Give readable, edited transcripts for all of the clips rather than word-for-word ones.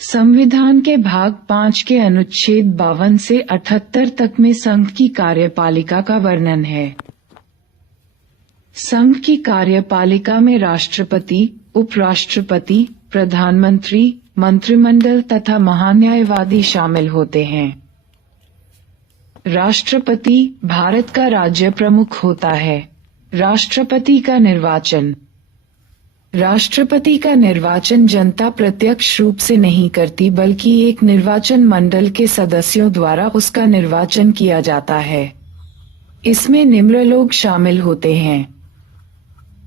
संविधान के भाग 5 के अनुच्छेद 52 से 78 तक में संघ की कार्यपालिका का वर्णन है। संघ की कार्यपालिका में राष्ट्रपति, उपराष्ट्रपति, प्रधानमंत्री, मंत्रिमंडल तथा महान्यायवादी शामिल होते हैं। राष्ट्रपति भारत का राज्य प्रमुख होता है। राष्ट्रपति का निर्वाचन जनता प्रत्यक्ष रूप से नहीं करती, बल्कि एक निर्वाचन मंडल के सदस्यों द्वारा उसका निर्वाचन किया जाता है। इसमें निम्न लोग शामिल होते हैं।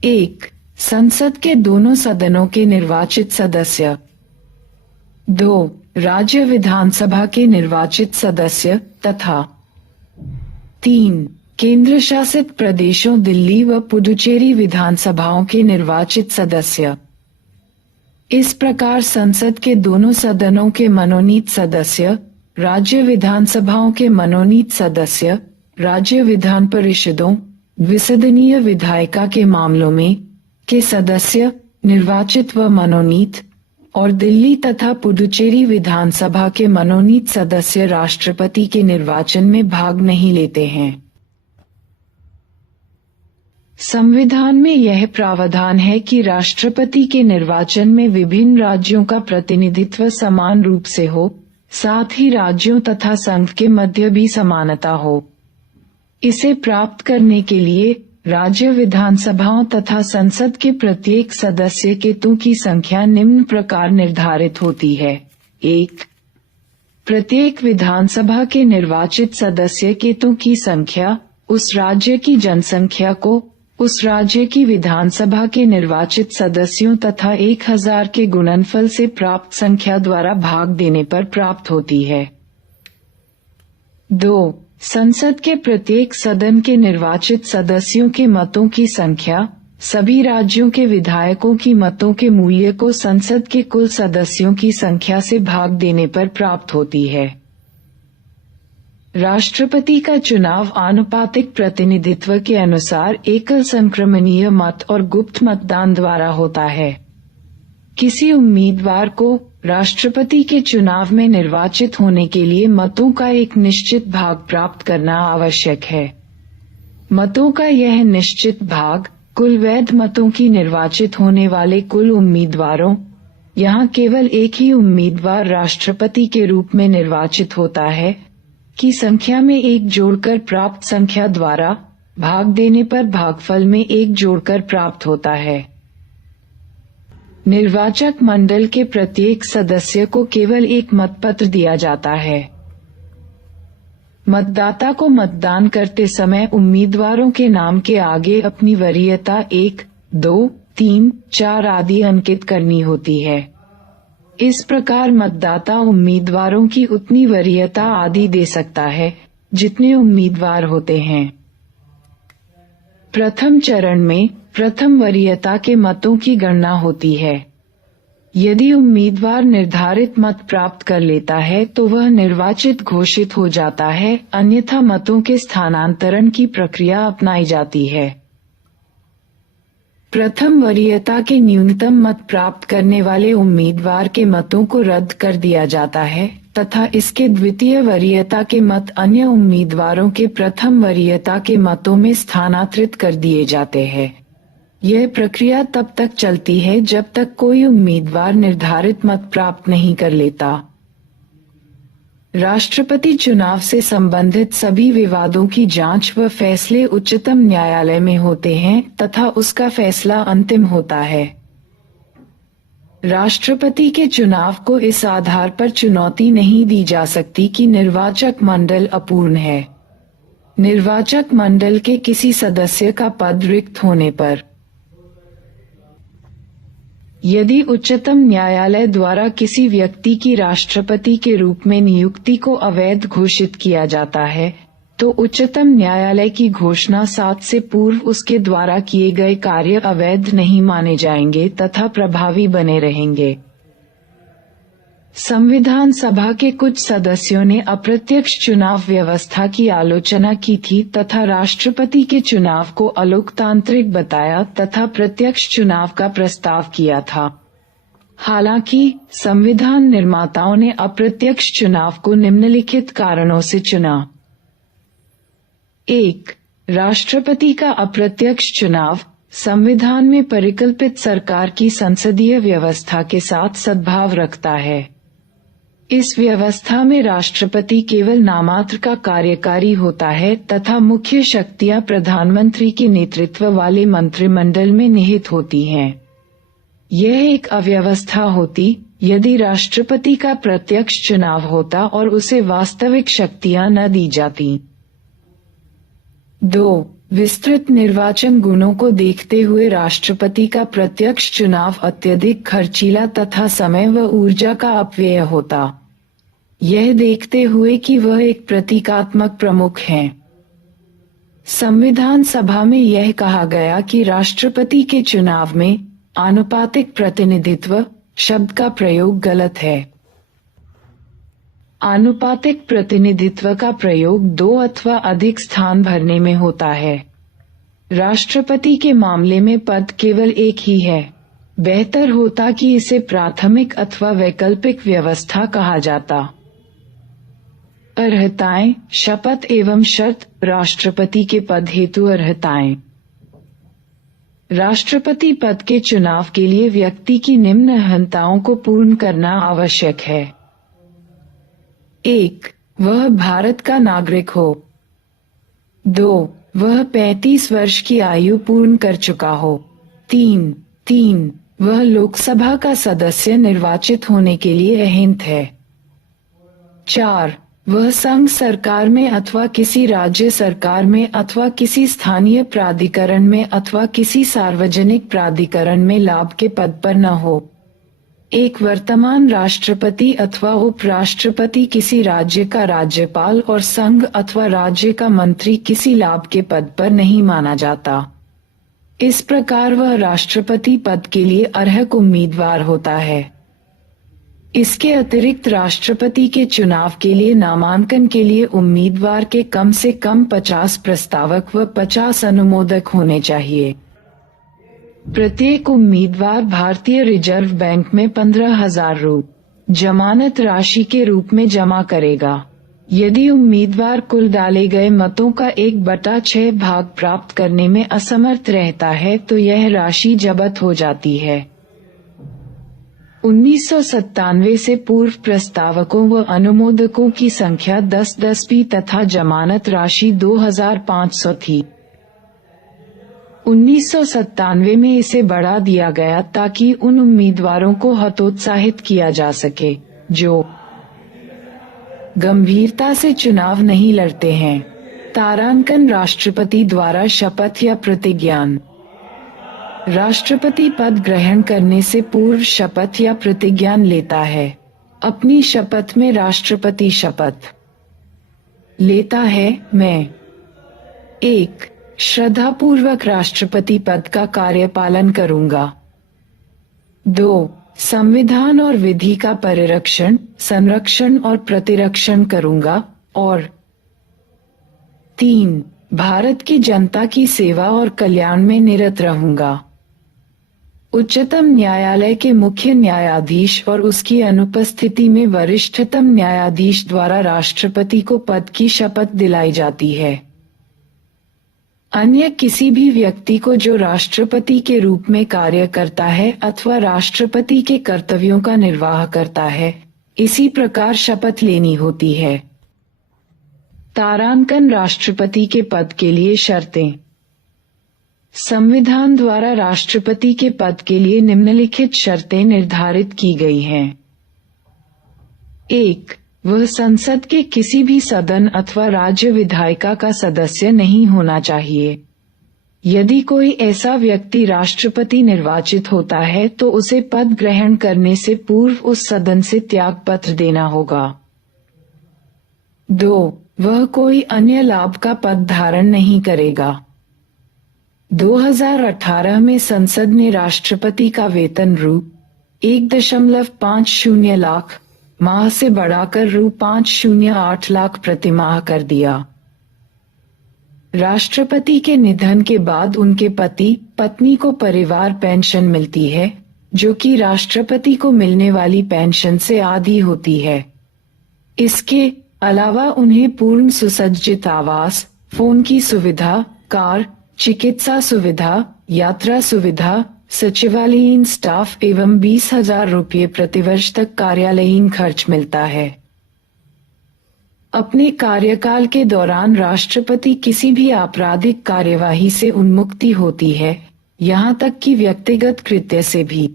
1. संसद के दोनों सदनों के निर्वाचित सदस्य। 2. राज्य विधानसभा के निर्वाचित सदस्य तथा 3. केंद्र शासित प्रदेशों दिल्ली व पुडुचेरी विधानसभाओं के निर्वाचित सदस्य। इस प्रकार संसद के दोनों सदनों के मनोनीत सदस्य, राज्य विधानसभाओं के मनोनीत सदस्य, राज्य विधान परिषदों, द्विसदनीय विधायिका के मामलों में के सदस्य निर्वाचित व मनोनीत, और दिल्ली तथा पुडुचेरी विधानसभा के मनोनीत सदस्य राष्ट्रपति के निर्वाचन में भाग नहीं लेते हैं। संविधान में यह प्रावधान है कि राष्ट्रपति के निर्वाचन में विभिन्न राज्यों का प्रतिनिधित्व समान रूप से हो, साथ ही राज्यों तथा संघ के मध्य भी समानता हो। इसे प्राप्त करने के लिए राज्य विधानसभाओं तथा संसद के प्रत्येक सदस्य केतु की संख्या निम्न प्रकार निर्धारित होती है। 1. प्रत्येक विधानसभा के निर्वाचित सदस्य केतु की संख्या उस राज्य की जनसंख्या को उस राज्य की विधानसभा के निर्वाचित सदस्यों तथा 1000 के गुणनफल से प्राप्त संख्या द्वारा भाग देने पर प्राप्त होती है। 2. संसद के प्रत्येक सदन के निर्वाचित सदस्यों के मतों की संख्या सभी राज्यों के विधायकों की मतों के मूल्य को संसद के कुल सदस्यों की संख्या से भाग देने पर प्राप्त होती है। राष्ट्रपति का चुनाव आनुपातिक प्रतिनिधित्व के अनुसार एकल संक्रमणीय मत और गुप्त मतदान द्वारा होता है। किसी उम्मीदवार को राष्ट्रपति के चुनाव में निर्वाचित होने के लिए मतों का एक निश्चित भाग प्राप्त करना आवश्यक है। मतों का यह निश्चित भाग कुल वैध मतों की निर्वाचित होने वाले कुल उम्मीदवारों, यहाँ केवल एक ही उम्मीदवार राष्ट्रपति के रूप में निर्वाचित होता है, की संख्या में एक जोड़कर प्राप्त संख्या द्वारा भाग देने पर भागफल में एक जोड़कर प्राप्त होता है। निर्वाचक मंडल के प्रत्येक सदस्य को केवल एक मतपत्र दिया जाता है। मतदाता को मतदान करते समय उम्मीदवारों के नाम के आगे अपनी वरीयता 1, 2, 3, 4 आदि अंकित करनी होती है। इस प्रकार मतदाता उम्मीदवारों की उतनी वरीयता आदि दे सकता है जितने उम्मीदवार होते हैं। प्रथम चरण में प्रथम वरीयता के मतों की गणना होती है। यदि उम्मीदवार निर्धारित मत प्राप्त कर लेता है तो वह निर्वाचित घोषित हो जाता है, अन्यथा मतों के स्थानांतरण की प्रक्रिया अपनाई जाती है। प्रथम वरीयता के न्यूनतम मत प्राप्त करने वाले उम्मीदवार के मतों को रद्द कर दिया जाता है तथा इसके द्वितीय वरीयता के मत अन्य उम्मीदवारों के प्रथम वरीयता के मतों में स्थानांतरित कर दिए जाते हैं। यह प्रक्रिया तब तक चलती है जब तक कोई उम्मीदवार निर्धारित मत प्राप्त नहीं कर लेता। राष्ट्रपति चुनाव से संबंधित सभी विवादों की जांच व फैसले उच्चतम न्यायालय में होते हैं तथा उसका फैसला अंतिम होता है। राष्ट्रपति के चुनाव को इस आधार पर चुनौती नहीं दी जा सकती कि निर्वाचक मंडल अपूर्ण है। निर्वाचक मंडल के किसी सदस्य का पद रिक्त होने पर यदि उच्चतम न्यायालय द्वारा किसी व्यक्ति की राष्ट्रपति के रूप में नियुक्ति को अवैध घोषित किया जाता है, तो उच्चतम न्यायालय की घोषणा 7 से पूर्व उसके द्वारा किए गए कार्य अवैध नहीं माने जाएंगे तथा प्रभावी बने रहेंगे। संविधान सभा के कुछ सदस्यों ने अप्रत्यक्ष चुनाव व्यवस्था की आलोचना की थी तथा राष्ट्रपति के चुनाव को अलोकतांत्रिक बताया तथा प्रत्यक्ष चुनाव का प्रस्ताव किया था। हालांकि संविधान निर्माताओं ने अप्रत्यक्ष चुनाव को निम्नलिखित कारणों से चुना। 1. राष्ट्रपति का अप्रत्यक्ष चुनाव संविधान में परिकल्पित सरकार की संसदीय व्यवस्था के साथ सद्भाव रखता है। इस व्यवस्था में राष्ट्रपति केवल नामात्र का कार्यकारी होता है तथा मुख्य शक्तियां प्रधानमंत्री के नेतृत्व वाले मंत्रिमंडल में निहित होती हैं। यह एक अव्यवस्था होती यदि राष्ट्रपति का प्रत्यक्ष चुनाव होता और उसे वास्तविक शक्तियां न दी जाती। 2. विस्तृत निर्वाचन गुणों को देखते हुए राष्ट्रपति का प्रत्यक्ष चुनाव अत्यधिक खर्चीला तथा समय व ऊर्जा का अपव्यय होता। यह देखते हुए कि वह एक प्रतीकात्मक प्रमुख हैं। संविधान सभा में यह कहा गया कि राष्ट्रपति के चुनाव में आनुपातिक प्रतिनिधित्व शब्द का प्रयोग गलत है। आनुपातिक प्रतिनिधित्व का प्रयोग 2 अथवा अधिक स्थान भरने में होता है। राष्ट्रपति के मामले में पद केवल एक ही है। बेहतर होता कि इसे प्राथमिक अथवा वैकल्पिक व्यवस्था कहा जाता। अर्हताएं, शपथ एवं शर्त। राष्ट्रपति के पद हेतु अर्हताएं। राष्ट्रपति पद के चुनाव के लिए व्यक्ति की निम्न अर्हताओं को पूर्ण करना आवश्यक है। 1. वह भारत का नागरिक हो। 2. वह 35 वर्ष की आयु पूर्ण कर चुका हो। 3. वह लोकसभा का सदस्य निर्वाचित होने के लिए अहंत है। 4. वह संघ सरकार में अथवा किसी राज्य सरकार में अथवा किसी स्थानीय प्राधिकरण में अथवा किसी सार्वजनिक प्राधिकरण में लाभ के पद पर न हो। एक वर्तमान राष्ट्रपति अथवा उपराष्ट्रपति किसी राज्य का राज्यपाल और संघ अथवा राज्य का मंत्री किसी लाभ के पद पर नहीं माना जाता। इस प्रकार वह राष्ट्रपति पद के लिए अर्हक उम्मीदवार होता है। इसके अतिरिक्त राष्ट्रपति के चुनाव के लिए नामांकन के लिए उम्मीदवार के कम से कम 50 प्रस्तावक व 50 अनुमोदक होने चाहिए। प्रत्येक उम्मीदवार भारतीय रिजर्व बैंक में 15,000 रु जमानत राशि के रूप में जमा करेगा। यदि उम्मीदवार कुल डाले गए मतों का 1/6 भाग प्राप्त करने में असमर्थ रहता है तो यह राशि जब्त हो जाती है। 1997 से पूर्व प्रस्तावकों व अनुमोदकों की संख्या 10 तथा जमानत राशि 2,500 थी। 1997 में इसे बढ़ा दिया गया ताकि उन उम्मीदवारों को हतोत्साहित किया जा सके जो गंभीरता से चुनाव नहीं लड़ते हैं। तारांकन राष्ट्रपति द्वारा शपथ या प्रतिज्ञान। राष्ट्रपति पद ग्रहण करने से पूर्व शपथ या प्रतिज्ञान लेता है। अपनी शपथ में राष्ट्रपति शपथ लेता है। मैं 1. श्रद्धापूर्वक राष्ट्रपति पद का कार्यपालन करूंगा। 2. संविधान और विधि का परिरक्षण, संरक्षण और प्रतिरक्षण करूंगा। और 3. भारत की जनता की सेवा और कल्याण में निरत रहूंगा। उच्चतम न्यायालय के मुख्य न्यायाधीश और उसकी अनुपस्थिति में वरिष्ठतम न्यायाधीश द्वारा राष्ट्रपति को पद की शपथ दिलाई जाती है। अन्य किसी भी व्यक्ति को जो राष्ट्रपति के रूप में कार्य करता है अथवा राष्ट्रपति के कर्तव्यों का निर्वाह करता है, इसी प्रकार शपथ लेनी होती है। तारांकन राष्ट्रपति के पद के लिए शर्तें। संविधान द्वारा राष्ट्रपति के पद के लिए निम्नलिखित शर्तें निर्धारित की गई हैं। 1. वह संसद के किसी भी सदन अथवा राज्य विधायिका का सदस्य नहीं होना चाहिए। यदि कोई ऐसा व्यक्ति राष्ट्रपति निर्वाचित होता है तो उसे पद ग्रहण करने से पूर्व उस सदन से त्यागपत्र देना होगा। 2. वह कोई अन्य लाभ का पद धारण नहीं करेगा। 2018 में संसद ने राष्ट्रपति का वेतन रु 1.50 लाख माह से बढ़ाकर रु 508 लाख प्रतिमाह कर दिया। राष्ट्रपति के निधन के बाद उनके पति पत्नी को परिवार पेंशन मिलती है। जो कि राष्ट्रपति को मिलने वाली पेंशन से आधी होती है। इसके अलावा उन्हें पूर्ण सुसज्जित आवास, फोन की सुविधा, कार, चिकित्सा सुविधा, यात्रा सुविधा, सचिवालयीन स्टाफ एवं 20,000 रुपये प्रतिवर्ष तक कार्यालयीन खर्च मिलता है। अपने कार्यकाल के दौरान राष्ट्रपति किसी भी आपराधिक कार्यवाही से उन्मुक्ति होती है, यहाँ तक कि व्यक्तिगत कृत्य से भी।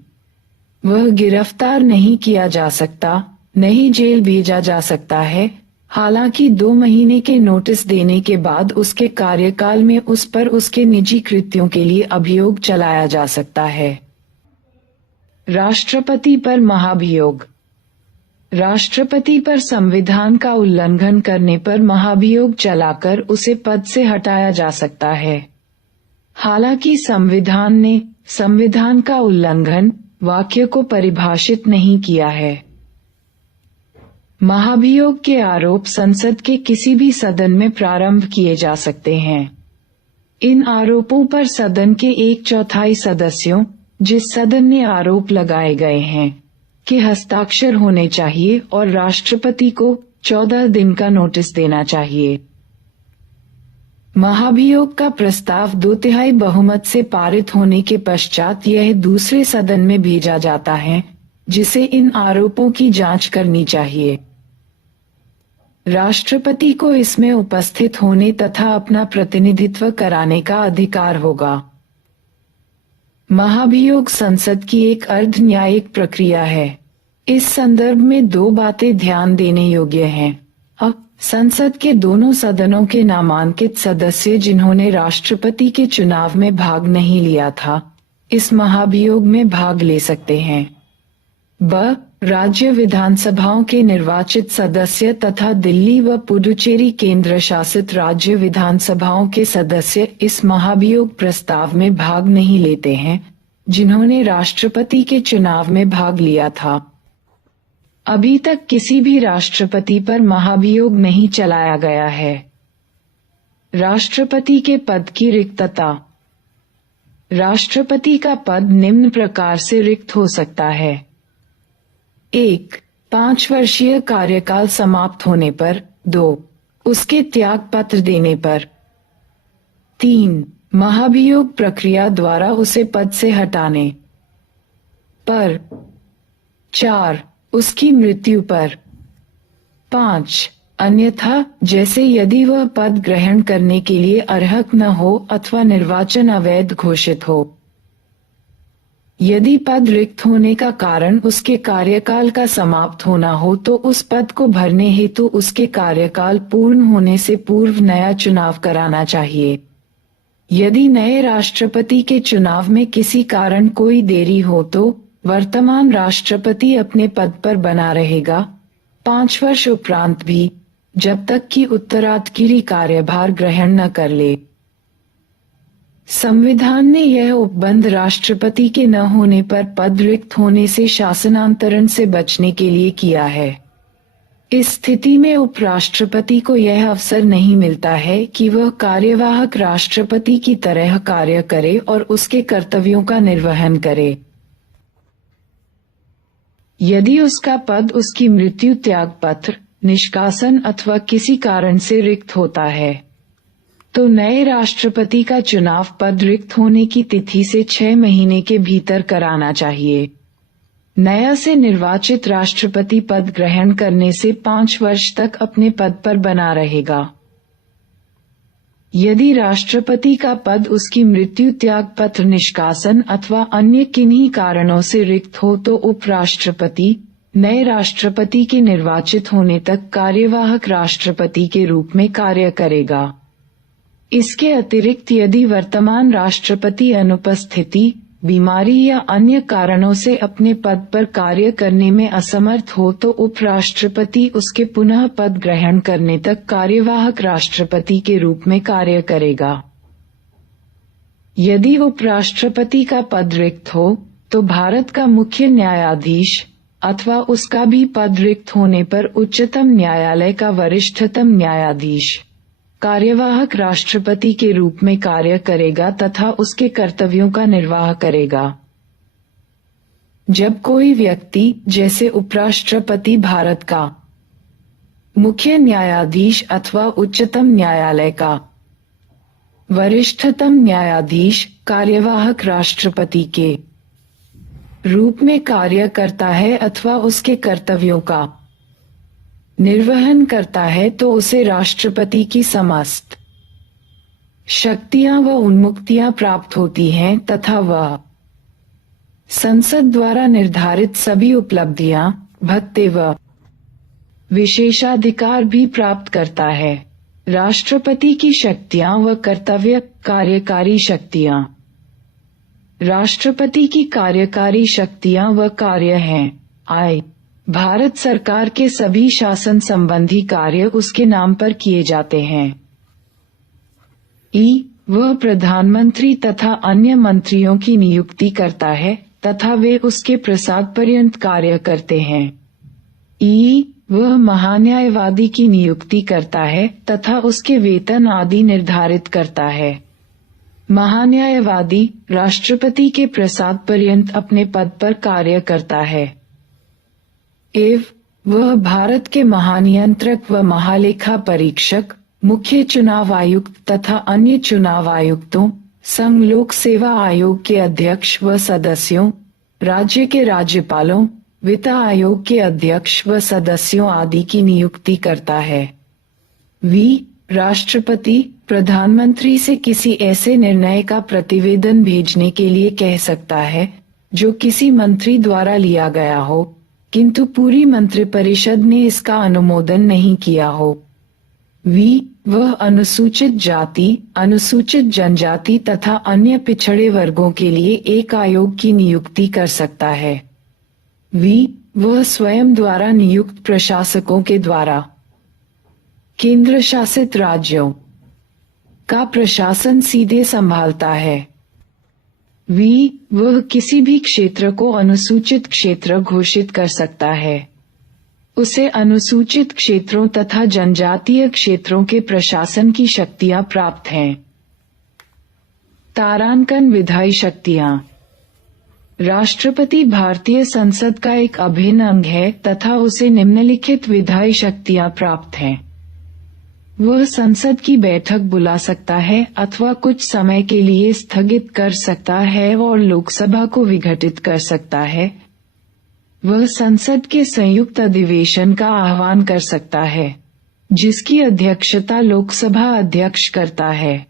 वह गिरफ्तार नहीं किया जा सकता, नहीं जेल भेजा जा सकता है, हालांकि 2 महीने के नोटिस देने के बाद उसके कार्यकाल में उस पर उसके निजी कृत्यों के लिए अभियोग चलाया जा सकता है। राष्ट्रपति पर महाभियोग। राष्ट्रपति पर संविधान का उल्लंघन करने पर महाभियोग चलाकर उसे पद से हटाया जा सकता है। हालांकि संविधान ने संविधान का उल्लंघन वाक्य को परिभाषित नहीं किया है। महाभियोग के आरोप संसद के किसी भी सदन में प्रारंभ किए जा सकते हैं। इन आरोपों पर सदन के 1/4 सदस्यों, जिस सदन ने आरोप लगाए गए हैं, के हस्ताक्षर होने चाहिए और राष्ट्रपति को 14 दिन का नोटिस देना चाहिए। महाभियोग का प्रस्ताव 2/3 बहुमत से पारित होने के पश्चात यह दूसरे सदन में भेजा जाता है, जिसे इन आरोपों की जांच करनी चाहिए। राष्ट्रपति को इसमें उपस्थित होने तथा अपना प्रतिनिधित्व कराने का अधिकार होगा। महाभियोग संसद की एक अर्ध न्यायिक प्रक्रिया है। इस संदर्भ में 2 बातें ध्यान देने योग्य हैं। संसद के दोनों सदनों के नामांकित सदस्य जिन्होंने राष्ट्रपति के चुनाव में भाग नहीं लिया था, इस महाभियोग में भाग ले सकते हैं। ब. राज्य विधानसभाओं के निर्वाचित सदस्य तथा दिल्ली व पुडुचेरी केंद्र शासित राज्य विधानसभाओं के सदस्य इस महाभियोग प्रस्ताव में भाग नहीं लेते हैं, जिन्होंने राष्ट्रपति के चुनाव में भाग लिया था। अभी तक किसी भी राष्ट्रपति पर महाभियोग नहीं चलाया गया है। राष्ट्रपति के पद की रिक्तता। राष्ट्रपति का पद निम्न प्रकार से रिक्त हो सकता है। 1. 5 वर्षीय कार्यकाल समाप्त होने पर। 2. उसके त्याग पत्र देने पर। 3. महाभियोग प्रक्रिया द्वारा उसे पद से हटाने पर। 4. उसकी मृत्यु पर। 5. अन्यथा, जैसे यदि वह पद ग्रहण करने के लिए अर्हक न हो अथवा निर्वाचन अवैध घोषित हो। यदि पद रिक्त होने का कारण उसके कार्यकाल का समाप्त होना हो तो उस पद को भरने हेतु उसके कार्यकाल पूर्ण होने से पूर्व नया चुनाव कराना चाहिए। यदि नए राष्ट्रपति के चुनाव में किसी कारण कोई देरी हो तो वर्तमान राष्ट्रपति अपने पद पर बना रहेगा 5 वर्ष उपरांत भी, जब तक कि उत्तराधिकारी कार्यभार ग्रहण न कर ले। संविधान ने यह उपबंध राष्ट्रपति के न होने पर पद रिक्त होने से शासनांतरण से बचने के लिए किया है। इस स्थिति में उपराष्ट्रपति को यह अवसर नहीं मिलता है कि वह कार्यवाहक राष्ट्रपति की तरह कार्य करे और उसके कर्तव्यों का निर्वहन करे। यदि उसका पद उसकी मृत्यु, त्यागपत्र, निष्कासन अथवा किसी कारण से रिक्त होता है तो नए राष्ट्रपति का चुनाव पद रिक्त होने की तिथि से 6 महीने के भीतर कराना चाहिए। नया से निर्वाचित राष्ट्रपति पद ग्रहण करने से 5 वर्ष तक अपने पद पर बना रहेगा। यदि राष्ट्रपति का पद उसकी मृत्यु, त्यागपत्र, निष्कासन अथवा अन्य किन्हीं कारणों से रिक्त हो तो उपराष्ट्रपति नए राष्ट्रपति के निर्वाचित होने तक कार्यवाहक राष्ट्रपति के रूप में कार्य करेगा। इसके अतिरिक्त यदि वर्तमान राष्ट्रपति अनुपस्थिति, बीमारी या अन्य कारणों से अपने पद पर कार्य करने में असमर्थ हो तो उपराष्ट्रपति उसके पुनः पद ग्रहण करने तक कार्यवाहक राष्ट्रपति के रूप में कार्य करेगा। यदि उपराष्ट्रपति का पद रिक्त हो तो भारत का मुख्य न्यायाधीश अथवा उसका भी पद रिक्त होने पर उच्चतम न्यायालय का वरिष्ठतम न्यायाधीश कार्यवाहक राष्ट्रपति के रूप में कार्य करेगा तथा उसके कर्तव्यों का निर्वाह करेगा। जब कोई व्यक्ति जैसे उपराष्ट्रपति भारत का मुख्य न्यायाधीश अथवा उच्चतम न्यायालय का वरिष्ठतम न्यायाधीश कार्यवाहक राष्ट्रपति के रूप में कार्य करता है अथवा उसके कर्तव्यों का निर्वहन करता है तो उसे राष्ट्रपति की समस्त शक्तियां व उन्मुक्तियां प्राप्त होती हैं तथा वह संसद द्वारा निर्धारित सभी उपलब्धियां, भत्ते व विशेषाधिकार भी प्राप्त करता है। राष्ट्रपति की शक्तियां व कर्तव्य। कार्यकारी शक्तियां। राष्ट्रपति की कार्यकारी शक्तियां व कार्य हैं। आय भारत सरकार के सभी शासन संबंधी कार्य उसके नाम पर किए जाते हैं। वह प्रधानमंत्री तथा अन्य मंत्रियों की नियुक्ति करता है तथा वे उसके प्रसाद पर्यंत कार्य करते हैं। वह महान्यायवादी की नियुक्ति करता है तथा उसके वेतन आदि निर्धारित करता है। महान्यायवादी राष्ट्रपति के प्रसाद पर्यंत अपने पद पर कार्य करता है। वह भारत के महानियंत्रक व महालेखा परीक्षक, मुख्य चुनाव आयुक्त तथा अन्य चुनाव आयुक्तों, संघ लोक सेवा आयोग के अध्यक्ष व सदस्यों, राज्य के राज्यपालों, वित्त आयोग के अध्यक्ष व सदस्यों आदि की नियुक्ति करता है। राष्ट्रपति प्रधानमंत्री से किसी ऐसे निर्णय का प्रतिवेदन भेजने के लिए कह सकता है जो किसी मंत्री द्वारा लिया गया हो, किंतु पूरी मंत्रिपरिषद ने इसका अनुमोदन नहीं किया हो। वह अनुसूचित जाति, अनुसूचित जनजाति तथा अन्य पिछड़े वर्गों के लिए एक आयोग की नियुक्ति कर सकता है। वह स्वयं द्वारा नियुक्त प्रशासकों के द्वारा केंद्र शासित राज्यों का प्रशासन सीधे संभालता है। वह किसी भी क्षेत्र को अनुसूचित क्षेत्र घोषित कर सकता है। उसे अनुसूचित क्षेत्रों तथा जनजातीय क्षेत्रों के प्रशासन की शक्तियां प्राप्त हैं। तारांकन विधायी शक्तियां। राष्ट्रपति भारतीय संसद का एक अभिन्न अंग है तथा उसे निम्नलिखित विधायी शक्तियां प्राप्त हैं। वह संसद की बैठक बुला सकता है अथवा कुछ समय के लिए स्थगित कर सकता है और लोकसभा को विघटित कर सकता है। वह संसद के संयुक्त अधिवेशन का आह्वान कर सकता है, जिसकी अध्यक्षता लोकसभा अध्यक्ष करता है।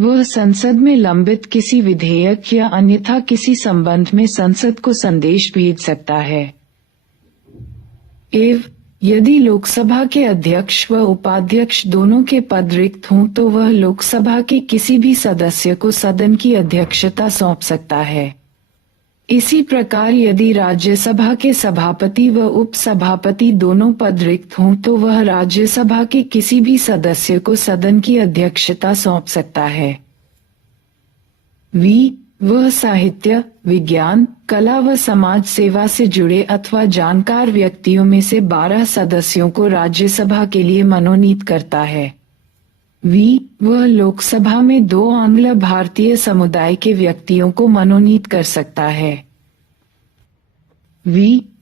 वह संसद में लंबित किसी विधेयक या अन्यथा किसी संबंध में संसद को संदेश भेज सकता है। यदि लोकसभा के अध्यक्ष व उपाध्यक्ष दोनों के पद रिक्त हों तो वह लोकसभा के किसी भी सदस्य को सदन की अध्यक्षता सौंप सकता है। इसी प्रकार यदि राज्यसभा के सभापति व उपसभापति दोनों पद रिक्त हों तो वह राज्यसभा के किसी भी सदस्य को सदन की अध्यक्षता सौंप सकता है। वह साहित्य, विज्ञान, कला व समाज सेवा से जुड़े अथवा जानकार व्यक्तियों में से 12 सदस्यों को राज्यसभा के लिए मनोनीत करता है। वह लोकसभा में 2 आंग्ल भारतीय समुदाय के व्यक्तियों को मनोनीत कर सकता है।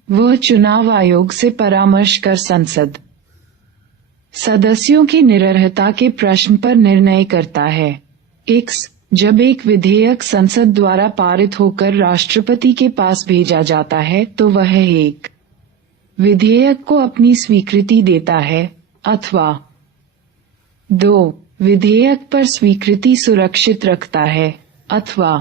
वह चुनाव आयोग से परामर्श कर संसद सदस्यों की निरर्हता के प्रश्न पर निर्णय करता है। जब एक विधेयक संसद द्वारा पारित होकर राष्ट्रपति के पास भेजा जाता है तो वह एक विधेयक को अपनी स्वीकृति देता है, अथवा 2 विधेयक पर स्वीकृति सुरक्षित रखता है, अथवा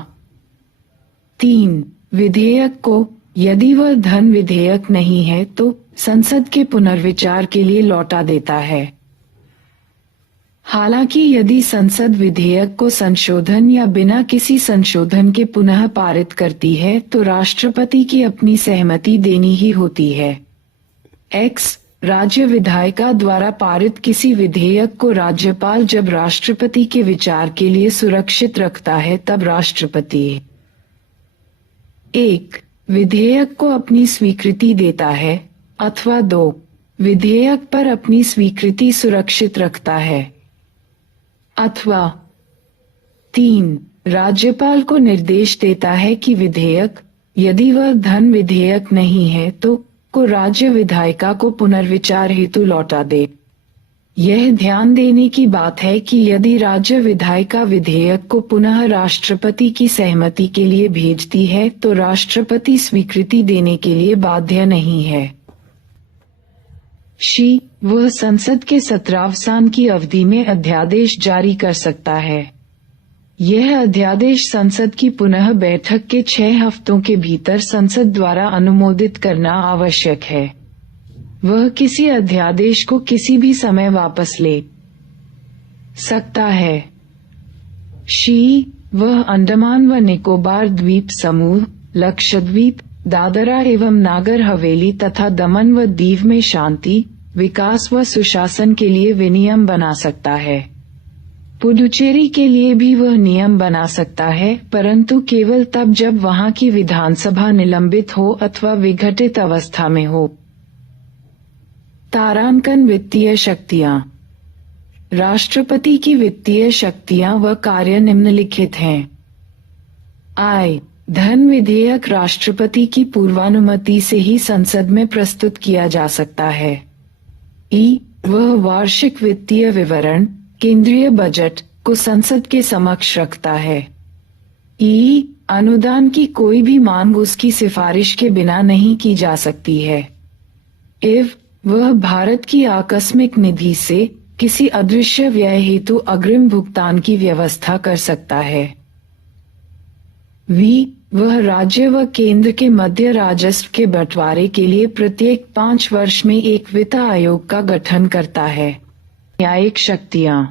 3 विधेयक को, यदि वह धन विधेयक नहीं है तो संसद के पुनर्विचार के लिए लौटा देता है। हालांकि यदि संसद विधेयक को संशोधन या बिना किसी संशोधन के पुनः पारित करती है तो राष्ट्रपति की अपनी सहमति देनी ही होती है। राज्य विधायिका द्वारा पारित किसी विधेयक को राज्यपाल जब राष्ट्रपति के विचार के लिए सुरक्षित रखता है तब राष्ट्रपति 1 विधेयक को अपनी स्वीकृति देता है, अथवा 2 विधेयक पर अपनी स्वीकृति सुरक्षित रखता है, अथवा 3 राज्यपाल को निर्देश देता है कि विधेयक यदि वह धन विधेयक नहीं है तो को राज्य विधायिका को पुनर्विचार हेतु लौटा दे। यह ध्यान देने की बात है कि यदि राज्य विधायिका विधेयक को पुनः राष्ट्रपति की सहमति के लिए भेजती है तो राष्ट्रपति स्वीकृति देने के लिए बाध्य नहीं है। वह संसद के सत्रावसान की अवधि में अध्यादेश जारी कर सकता है। यह अध्यादेश संसद की पुनः बैठक के 6 हफ्तों के भीतर संसद द्वारा अनुमोदित करना आवश्यक है। वह किसी अध्यादेश को किसी भी समय वापस ले सकता है। वह अंडमान व निकोबार द्वीप समूह, लक्षद्वीप, दादरा एवं नागर हवेली तथा दमन व दीव में शांति, विकास व सुशासन के लिए विनियम बना सकता है। पुडुचेरी के लिए भी वह नियम बना सकता है, परंतु केवल तब जब वहां की विधानसभा निलंबित हो अथवा विघटित अवस्था में हो। तारांकन वित्तीय शक्तियां। राष्ट्रपति की वित्तीय शक्तियां व कार्य निम्नलिखित हैं। धन विधेयक राष्ट्रपति की पूर्वानुमति से ही संसद में प्रस्तुत किया जा सकता है। वह वार्षिक वित्तीय विवरण, केंद्रीय बजट को संसद के समक्ष रखता है। अनुदान की कोई भी मांग उसकी सिफारिश के बिना नहीं की जा सकती है। वह भारत की आकस्मिक निधि से किसी अदृश्य व्यय हेतु अग्रिम भुगतान की व्यवस्था कर सकता है। वह राज्य व केंद्र के मध्य राजस्व के बंटवारे के लिए प्रत्येक 5 वर्ष में एक वित्त आयोग का गठन करता है। न्यायिक शक्तियां।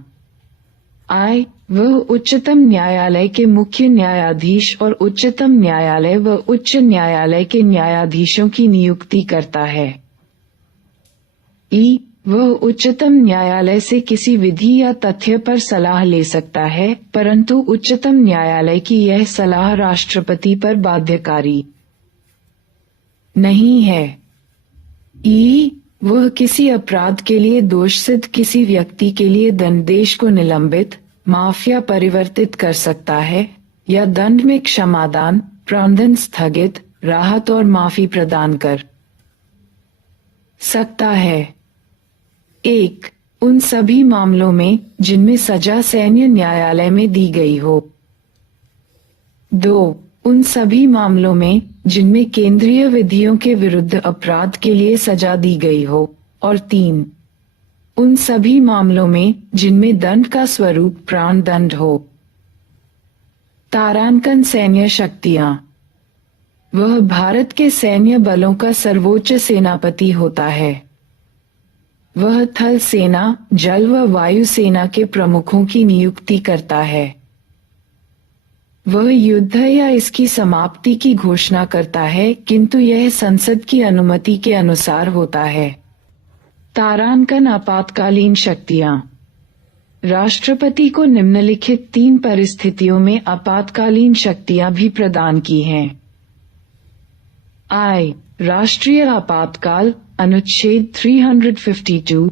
वह उच्चतम न्यायालय के मुख्य न्यायाधीश और उच्चतम न्यायालय व उच्च न्यायालय के न्यायाधीशों की नियुक्ति करता है। वह उच्चतम न्यायालय से किसी विधि या तथ्य पर सलाह ले सकता है, परंतु उच्चतम न्यायालय की यह सलाह राष्ट्रपति पर बाध्यकारी नहीं है। वह किसी अपराध के लिए दोषसिद्ध किसी व्यक्ति के लिए दंडादेश को निलंबित, माफ या परिवर्तित कर सकता है या दंड में क्षमादान, प्रावधान स्थगित, राहत और माफी प्रदान कर सकता है। 1. उन सभी मामलों में जिनमें सजा सैन्य न्यायालय में दी गई हो। 2. उन सभी मामलों में जिनमें केंद्रीय विधियों के विरुद्ध अपराध के लिए सजा दी गई हो। और 3. उन सभी मामलों में जिनमें दंड का स्वरूप प्राण दंड हो। तारांकन सैन्य शक्तियां। वह भारत के सैन्य बलों का सर्वोच्च सेनापति होता है। वह थल सेना, जल व वायु सेना के प्रमुखों की नियुक्ति करता है। वह युद्ध या इसकी समाप्ति की घोषणा करता है, किंतु यह संसद की अनुमति के अनुसार होता है। तारांकन आपातकालीन शक्तियां। राष्ट्रपति को निम्नलिखित 3 परिस्थितियों में आपातकालीन शक्तियां भी प्रदान की हैं। राष्ट्रीय आपातकाल अनुच्छेद 352,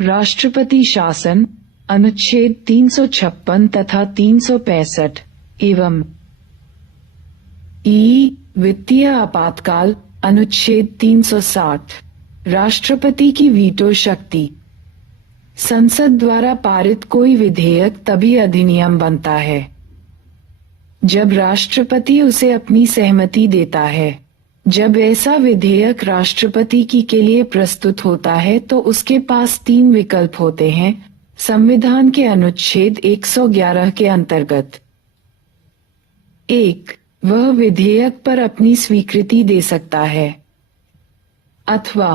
राष्ट्रपति शासन अनुच्छेद 356 तथा 365 एवं वित्तीय आपातकाल अनुच्छेद 360। राष्ट्रपति की वीटो शक्ति। संसद द्वारा पारित कोई विधेयक तभी अधिनियम बनता है जब राष्ट्रपति उसे अपनी सहमति देता है। जब ऐसा विधेयक राष्ट्रपति की के लिए प्रस्तुत होता है तो उसके पास 3 विकल्प होते हैं संविधान के अनुच्छेद 111 के अंतर्गत। 1. वह विधेयक पर अपनी स्वीकृति दे सकता है, अथवा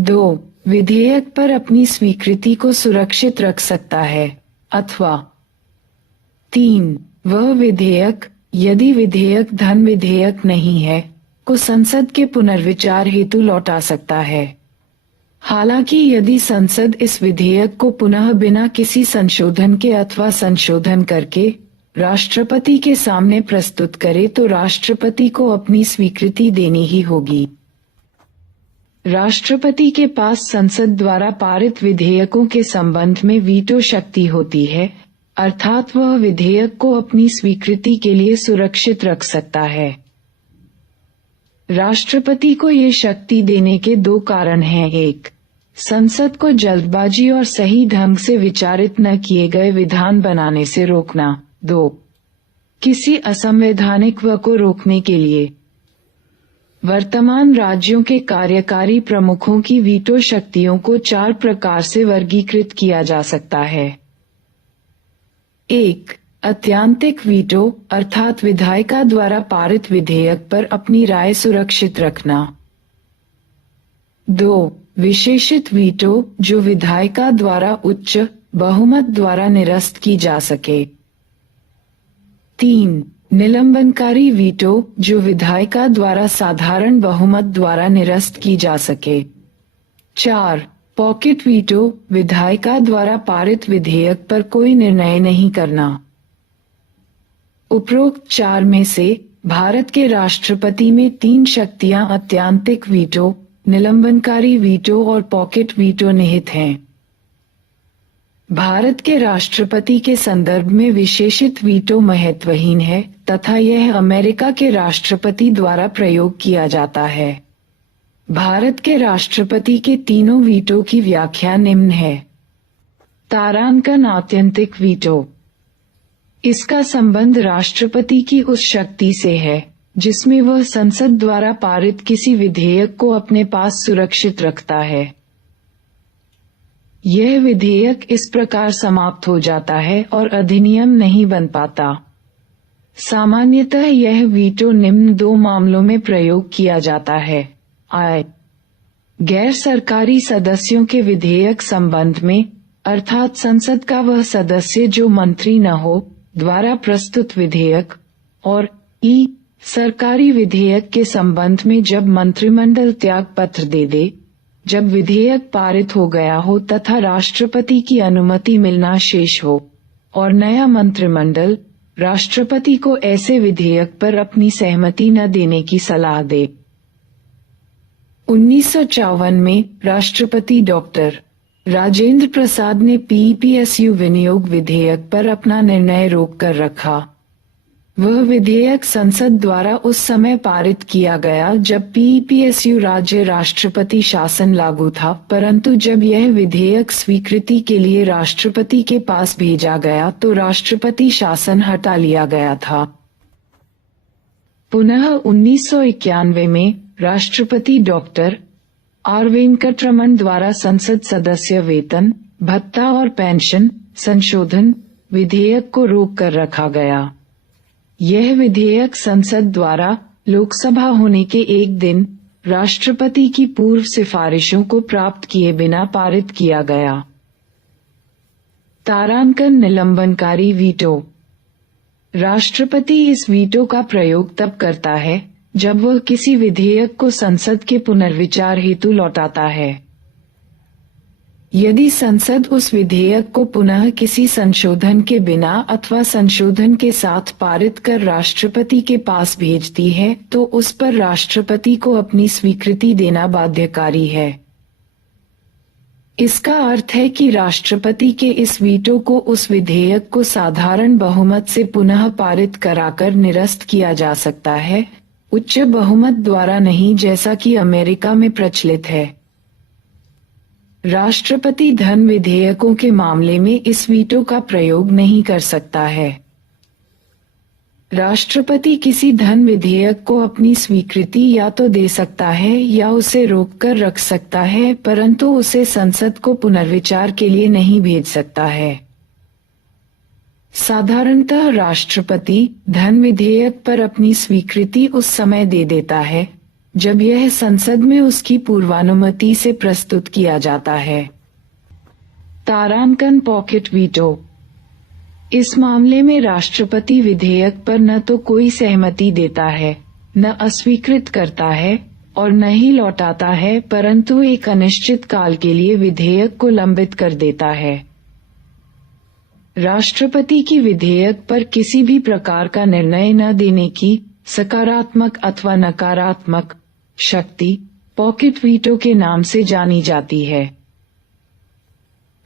2. विधेयक पर अपनी स्वीकृति को सुरक्षित रख सकता है, अथवा 3. वह विधेयक, यदि विधेयक धन विधेयक नहीं है, को संसद के पुनर्विचार हेतु लौटा सकता है। हालांकि यदि संसद इस विधेयक को पुनः बिना किसी संशोधन के अथवा संशोधन करके राष्ट्रपति के सामने प्रस्तुत करे तो राष्ट्रपति को अपनी स्वीकृति देनी ही होगी। राष्ट्रपति के पास संसद द्वारा पारित विधेयकों के संबंध में वीटो शक्ति होती है, अर्थात वह विधेयक को अपनी स्वीकृति के लिए सुरक्षित रख सकता है। राष्ट्रपति को ये शक्ति देने के दो कारण हैं। एक, संसद को जल्दबाजी और सही ढंग से विचारित न किए गए विधान बनाने से रोकना। दो, किसी असंवैधानिक व को रोकने के लिए। वर्तमान राज्यों के कार्यकारी प्रमुखों की वीटो शक्तियों को 4 प्रकार से वर्गीकृत किया जा सकता है। 1. अत्यंतिक वीटो अर्थात विधायिका द्वारा पारित विधेयक पर अपनी राय सुरक्षित रखना। 2. विशेषित वीटो जो विधायिका द्वारा उच्च बहुमत द्वारा निरस्त की जा सके। 3. निलंबनकारी वीटो जो विधायिका द्वारा साधारण बहुमत द्वारा निरस्त की जा सके। 4. पॉकेट वीटो विधायिका द्वारा पारित विधेयक पर कोई निर्णय नहीं करना। उपरोक्त 4 में से भारत के राष्ट्रपति में 3 शक्तियां अत्यंतिक वीटो, निलंबनकारी वीटो और पॉकेट वीटो निहित हैं। भारत के राष्ट्रपति के संदर्भ में विशेषित वीटो महत्वहीन है तथा यह अमेरिका के राष्ट्रपति द्वारा प्रयोग किया जाता है। भारत के राष्ट्रपति के तीनों वीटो की व्याख्या निम्न है। तारांकन आत्यंतिक वीटो, इसका संबंध राष्ट्रपति की उस शक्ति से है जिसमें वह संसद द्वारा पारित किसी विधेयक को अपने पास सुरक्षित रखता है। यह विधेयक इस प्रकार समाप्त हो जाता है और अधिनियम नहीं बन पाता। सामान्यतः यह वीटो निम्न 2 मामलों में प्रयोग किया जाता है। गैर सरकारी सदस्यों के विधेयक संबंध में, अर्थात संसद का वह सदस्य जो मंत्री न हो द्वारा प्रस्तुत विधेयक, और सरकारी विधेयक के संबंध में जब मंत्रिमंडल त्याग पत्र दे, जब विधेयक पारित हो गया हो तथा राष्ट्रपति की अनुमति मिलना शेष हो और नया मंत्रिमंडल राष्ट्रपति को ऐसे विधेयक पर अपनी सहमति न देने की सलाह दे। 1954 में राष्ट्रपति डॉक्टर राजेंद्र प्रसाद ने पीईपीएसयू विनियोग विधेयक पर अपना निर्णय रोक कर रखा। वह विधेयक संसद द्वारा उस समय पारित किया गया जब पीईपीएसयू राज्य राष्ट्रपति शासन लागू था, परंतु जब यह विधेयक स्वीकृति के लिए राष्ट्रपति के पास भेजा गया तो राष्ट्रपति शासन हटा लिया गया था। पुनः 1991 में राष्ट्रपति डॉक्टर आर वेंकटरमण द्वारा संसद सदस्य वेतन, भत्ता और पेंशन संशोधन विधेयक को रोक कर रखा गया। यह विधेयक संसद द्वारा लोकसभा होने के एक दिन राष्ट्रपति की पूर्व सिफारिशों को प्राप्त किए बिना पारित किया गया। तारांकन निलंबनकारी वीटो, राष्ट्रपति इस वीटो का प्रयोग तब करता है जब वह किसी विधेयक को संसद के पुनर्विचार हेतु लौटाता है। यदि संसद उस विधेयक को पुनः किसी संशोधन के बिना अथवा संशोधन के साथ पारित कर राष्ट्रपति के पास भेजती है तो उस पर राष्ट्रपति को अपनी स्वीकृति देना बाध्यकारी है। इसका अर्थ है कि राष्ट्रपति के इस वीटो को उस विधेयक को साधारण बहुमत से पुनः पारित कराकर निरस्त किया जा सकता है, उच्च बहुमत द्वारा नहीं, जैसा कि अमेरिका में प्रचलित है। राष्ट्रपति धन विधेयकों के मामले में इस वीटो का प्रयोग नहीं कर सकता है। राष्ट्रपति किसी धन विधेयक को अपनी स्वीकृति या तो दे सकता है या उसे रोककर रख सकता है, परंतु उसे संसद को पुनर्विचार के लिए नहीं भेज सकता है। साधारणतः राष्ट्रपति धन विधेयक पर अपनी स्वीकृति उस समय दे देता है जब यह संसद में उसकी पूर्वानुमति से प्रस्तुत किया जाता है। तारांकन पॉकेट वीटो, इस मामले में राष्ट्रपति विधेयक पर न तो कोई सहमति देता है, न अस्वीकृत करता है और न ही लौटाता है, परंतु एक अनिश्चित काल के लिए विधेयक को लंबित कर देता है। राष्ट्रपति की विधेयक पर किसी भी प्रकार का निर्णय न देने की सकारात्मक अथवा नकारात्मक शक्ति पॉकेट वीटो के नाम से जानी जाती है।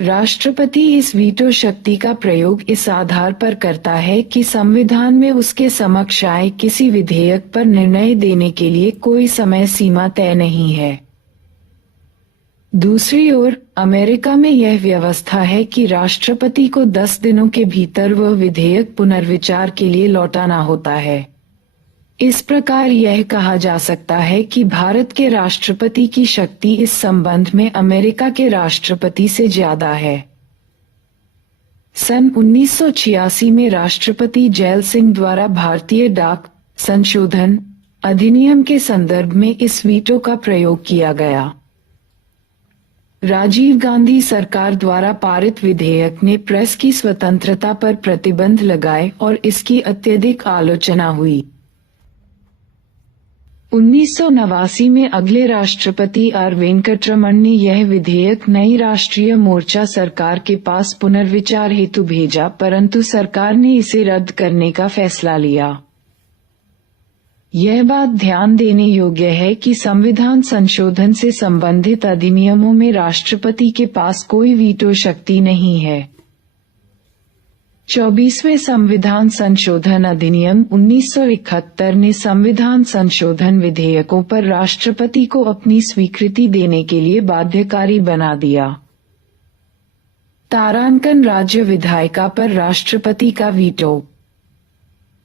राष्ट्रपति इस वीटो शक्ति का प्रयोग इस आधार पर करता है कि संविधान में उसके समक्ष आए किसी विधेयक पर निर्णय देने के लिए कोई समय सीमा तय नहीं है। दूसरी ओर, अमेरिका में यह व्यवस्था है कि राष्ट्रपति को 10 दिनों के भीतर वह विधेयक पुनर्विचार के लिए लौटाना होता है। इस प्रकार यह कहा जा सकता है कि भारत के राष्ट्रपति की शक्ति इस संबंध में अमेरिका के राष्ट्रपति से ज्यादा है। सन 1986 में राष्ट्रपति जैल सिंह द्वारा भारतीय डाक संशोधन अधिनियम के संदर्भ में इस वीटो का प्रयोग किया गया। राजीव गांधी सरकार द्वारा पारित विधेयक ने प्रेस की स्वतंत्रता पर प्रतिबंध लगाए और इसकी अत्यधिक आलोचना हुई। 1989 में अगले राष्ट्रपति आर वेंकटरमण ने यह विधेयक नई राष्ट्रीय मोर्चा सरकार के पास पुनर्विचार हेतु भेजा, परंतु सरकार ने इसे रद्द करने का फैसला लिया। यह बात ध्यान देने योग्य है कि संविधान संशोधन से संबंधित अधिनियमों में राष्ट्रपति के पास कोई वीटो शक्ति नहीं है। 24वें संविधान संशोधन अधिनियम 1971 ने संविधान संशोधन विधेयकों पर राष्ट्रपति को अपनी स्वीकृति देने के लिए बाध्यकारी बना दिया। तारांकन राज्य विधायिका पर राष्ट्रपति का वीटो।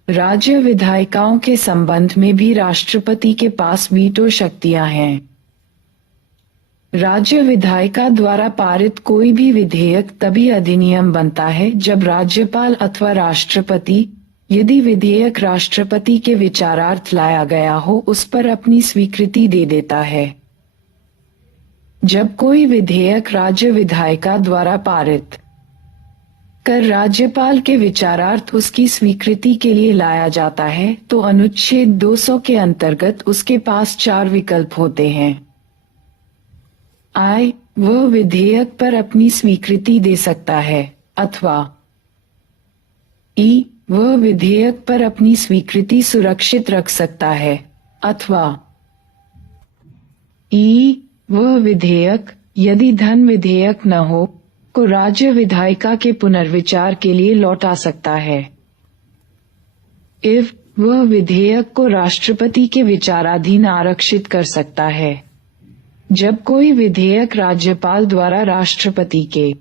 राज्य विधायिकाओं के संबंध में भी राष्ट्रपति के पास वीटो शक्तियां हैं। राज्य विधायिका द्वारा पारित कोई भी विधेयक तभी अधिनियम बनता है जब राज्यपाल अथवा राष्ट्रपति, यदि विधेयक राष्ट्रपति के विचारार्थ लाया गया हो, उस पर अपनी स्वीकृति दे देता है। जब कोई विधेयक राज्य विधायिका द्वारा पारित कर राज्यपाल के विचारार्थ उसकी स्वीकृति के लिए लाया जाता है, तो अनुच्छेद 200 के अंतर्गत उसके पास 4 विकल्प होते हैं। वह विधेयक पर अपनी स्वीकृति दे सकता है, अथवा वह विधेयक पर अपनी स्वीकृति सुरक्षित रख सकता है, अथवा वह विधेयक, यदि धन विधेयक न हो, को राज्य विधायिका के पुनर्विचार के लिए लौटा सकता है। वह विधेयक को राष्ट्रपति के विचाराधीन आरक्षित कर सकता है। जब कोई विधेयक राज्यपाल द्वारा राष्ट्रपति के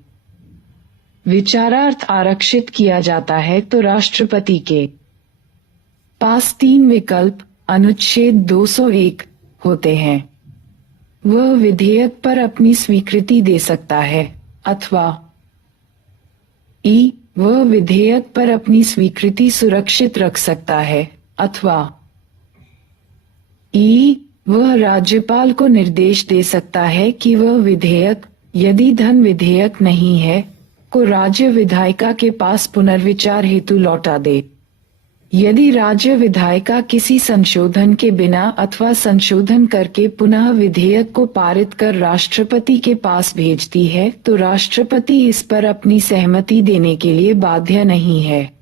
विचारार्थ आरक्षित किया जाता है, तो राष्ट्रपति के पास 3 विकल्प अनुच्छेद 201 होते हैं। वह विधेयक पर अपनी स्वीकृति दे सकता है, अथवा वह विधेयक पर अपनी स्वीकृति सुरक्षित रख सकता है, अथवा वह राज्यपाल को निर्देश दे सकता है कि वह विधेयक, यदि धन विधेयक नहीं है, को राज्य विधायिका के पास पुनर्विचार हेतु लौटा दे। यदि राज्य विधायिका किसी संशोधन के बिना अथवा संशोधन करके पुनः विधेयक को पारित कर राष्ट्रपति के पास भेजती है, तो राष्ट्रपति इस पर अपनी सहमति देने के लिए बाध्य नहीं है।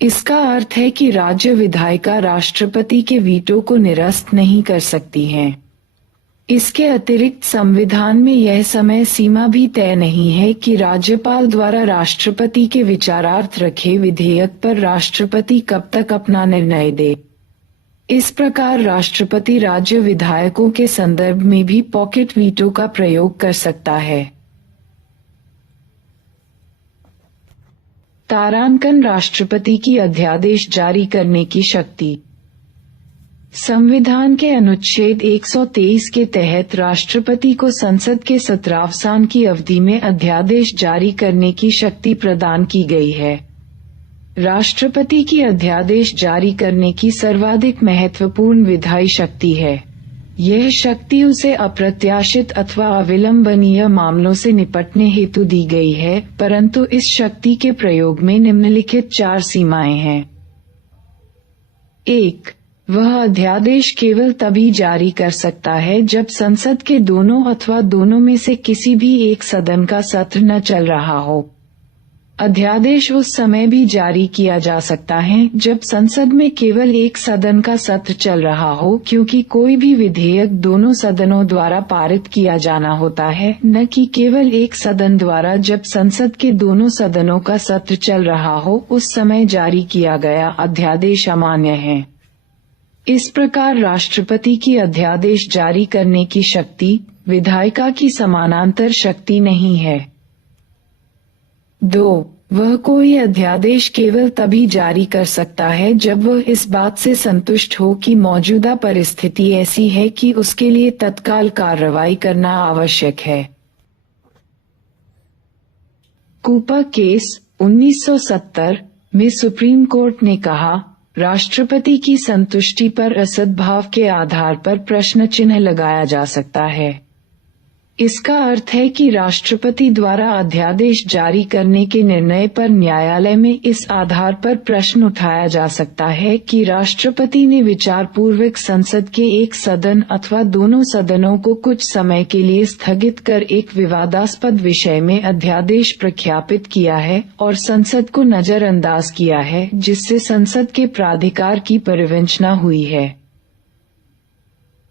इसका अर्थ है कि राज्य विधायिका राष्ट्रपति के वीटो को निरस्त नहीं कर सकती हैं। इसके अतिरिक्त संविधान में यह समय सीमा भी तय नहीं है कि राज्यपाल द्वारा राष्ट्रपति के विचारार्थ रखे विधेयक पर राष्ट्रपति कब तक अपना निर्णय दे। इस प्रकार राष्ट्रपति राज्य विधायकों के संदर्भ में भी पॉकेट वीटो का प्रयोग कर सकता है। तारांकन राष्ट्रपति की अध्यादेश जारी करने की शक्ति। संविधान के अनुच्छेद 123 के तहत राष्ट्रपति को संसद के सत्रावसान की अवधि में अध्यादेश जारी करने की शक्ति प्रदान की गई है। राष्ट्रपति की अध्यादेश जारी करने की सर्वाधिक महत्वपूर्ण विधायी शक्ति है। यह शक्ति उसे अप्रत्याशित अथवा अविलंबनीय मामलों से निपटने हेतु दी गई है, परंतु इस शक्ति के प्रयोग में निम्नलिखित 4 सीमाएं हैं। 1. वह अध्यादेश केवल तभी जारी कर सकता है जब संसद के दोनों अथवा दोनों में से किसी भी एक सदन का सत्र न चल रहा हो। अध्यादेश उस समय भी जारी किया जा सकता है जब संसद में केवल एक सदन का सत्र चल रहा हो, क्योंकि कोई भी विधेयक दोनों सदनों द्वारा पारित किया जाना होता है, न कि केवल एक सदन द्वारा। जब संसद के दोनों सदनों का सत्र चल रहा हो, उस समय जारी किया गया अध्यादेश अमान्य है। इस प्रकार राष्ट्रपति की अध्यादेश जारी करने की शक्ति विधायिका की समानांतर शक्ति नहीं है। 2. वह कोई अध्यादेश केवल तभी जारी कर सकता है जब वह इस बात से संतुष्ट हो कि मौजूदा परिस्थिति ऐसी है कि उसके लिए तत्काल कार्रवाई करना आवश्यक है। कूपर केस 1970 में सुप्रीम कोर्ट ने कहा, राष्ट्रपति की संतुष्टि पर असद्भाव के आधार पर प्रश्न चिन्ह लगाया जा सकता है। इसका अर्थ है कि राष्ट्रपति द्वारा अध्यादेश जारी करने के निर्णय पर न्यायालय में इस आधार पर प्रश्न उठाया जा सकता है कि राष्ट्रपति ने विचारपूर्वक संसद के एक सदन अथवा दोनों सदनों को कुछ समय के लिए स्थगित कर एक विवादास्पद विषय में अध्यादेश प्रख्यापित किया है और संसद को नजरअंदाज किया है, जिससे संसद के प्राधिकार की परिवंचना हुई है।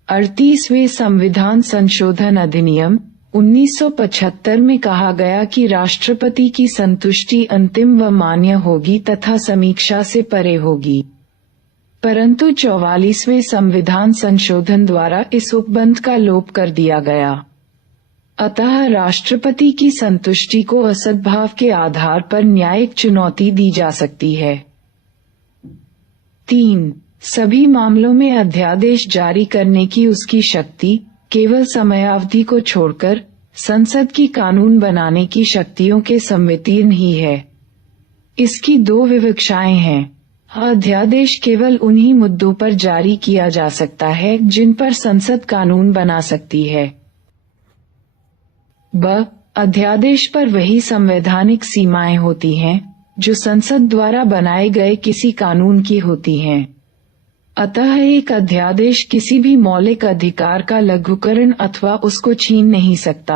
38वें संविधान संशोधन अधिनियम 1975 में कहा गया कि राष्ट्रपति की संतुष्टि अंतिम व मान्य होगी तथा समीक्षा से परे होगी, परंतु 44वें संविधान संशोधन द्वारा इस उपबंध का लोप कर दिया गया। अतः राष्ट्रपति की संतुष्टि को असद्भाव के आधार पर न्यायिक चुनौती दी जा सकती है। 3. सभी मामलों में अध्यादेश जारी करने की उसकी शक्ति केवल समयावधि को छोड़कर संसद की कानून बनाने की शक्तियों के समवितीर्ण ही है। इसकी 2 विवक्षाएं हैं। अध्यादेश केवल उन्हीं मुद्दों पर जारी किया जा सकता है जिन पर संसद कानून बना सकती है। ब. अध्यादेश पर वही संवैधानिक सीमाएं होती हैं जो संसद द्वारा बनाए गए किसी कानून की होती हैं। अतः एक अध्यादेश किसी भी मौलिक अधिकार का लघुकरण अथवा उसको छीन नहीं सकता।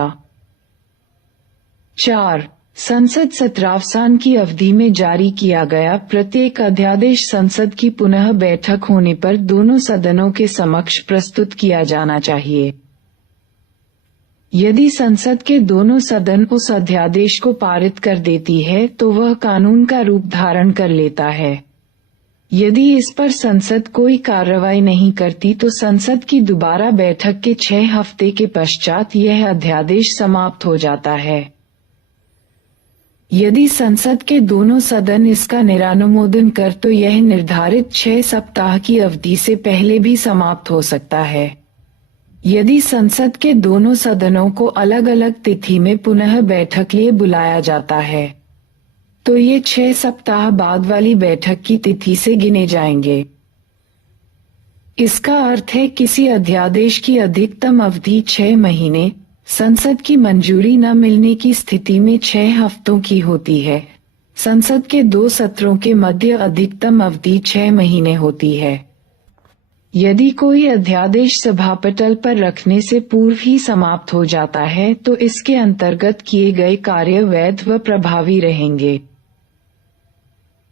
4. संसद सत्रावसान की अवधि में जारी किया गया प्रत्येक अध्यादेश संसद की पुनः बैठक होने पर दोनों सदनों के समक्ष प्रस्तुत किया जाना चाहिए। यदि संसद के दोनों सदन उस अध्यादेश को पारित कर देती है तो वह कानून का रूप धारण कर लेता है। यदि इस पर संसद कोई कार्रवाई नहीं करती तो संसद की दोबारा बैठक के 6 हफ्ते के पश्चात यह अध्यादेश समाप्त हो जाता है। यदि संसद के दोनों सदन इसका निरानुमोदन कर तो यह निर्धारित 6 सप्ताह की अवधि से पहले भी समाप्त हो सकता है। यदि संसद के दोनों सदनों को अलग अलग तिथि में पुनः बैठक लिए बुलाया जाता है तो ये 6 सप्ताह बाद वाली बैठक की तिथि से गिने जाएंगे। इसका अर्थ है किसी अध्यादेश की अधिकतम अवधि 6 महीने, संसद की मंजूरी न मिलने की स्थिति में 6 हफ्तों की होती है। संसद के 2 सत्रों के मध्य अधिकतम अवधि 6 महीने होती है। यदि कोई अध्यादेश सभापटल पर रखने से पूर्व ही समाप्त हो जाता है तो इसके अंतर्गत किए गए कार्य वैध व प्रभावी रहेंगे।